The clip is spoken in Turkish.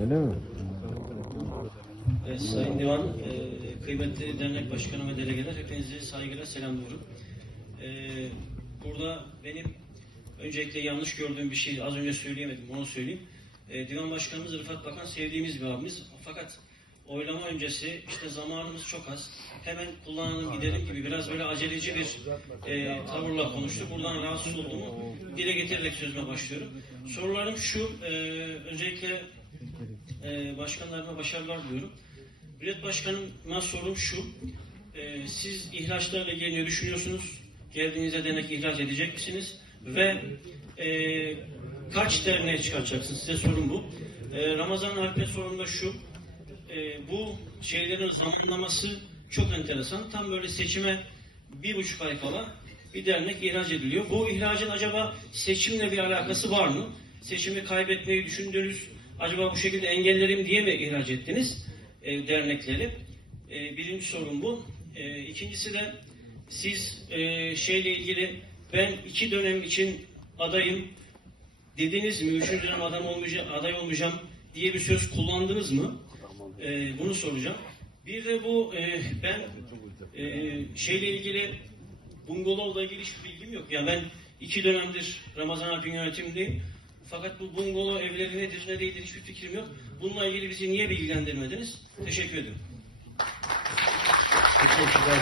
Öyle mi? Evet, Sayın Divan, e, kıymetli dernek başkanı ve delegeler hepinizi saygıyla selamlıyorum. E, burada benim öncelikle yanlış gördüğüm bir şey az önce söyleyemedim, onu söyleyeyim. E, Divan Başkanımız Rıfat Bakan sevdiğimiz bir abimiz. Fakat oylama öncesi işte zamanımız çok az. Hemen kullanalım gidelim gibi biraz böyle aceleci bir e, tavırla konuştu. Buradan rahatsız olduğumu dile getirerek sözüme başlıyorum. Sorularım şu, e, öncelikle e, başkanlarıma başarılar diliyorum. Millet Başkanıma sorum şu. e, siz ihraçlarla ilgili ne düşünüyorsunuz? Geldiğinizde denek ihraç edecek misiniz? Ve e, kaç derneğe çıkartacaksınız? Size sorum bu. E, Ramazan Alp'e sorum da şu. E, bu şeylerin zamanlaması çok enteresan. Tam böyle seçime bir buçuk ay kala bir dernek ihraç ediliyor. Bu ihracın acaba seçimle bir alakası var mı? Seçimi kaybetmeyi düşündünüz. Acaba bu şekilde engellerim diye mi ihraç ettiniz e, dernekleri? E, birinci sorun bu. E, ikincisi de siz e, şeyle ilgili ben iki dönem için adayım dediniz mi? Üçüncü dönem adam olmayacağım, aday olmayacağım diye bir söz kullandınız mı? E, bunu soracağım. Bir de bu e, ben e, şeyle ilgili bungalovla ilgili hiçbir bilgim yok. Yani ben iki dönemdir Ramazan Alp'in yönetimindeyim. Fakat bu bungalov evleri nedir ne değildir hiçbir fikrim yok. Bununla ilgili bizi niye bilgilendirmediniz? Teşekkür ederim. Teşekkürler.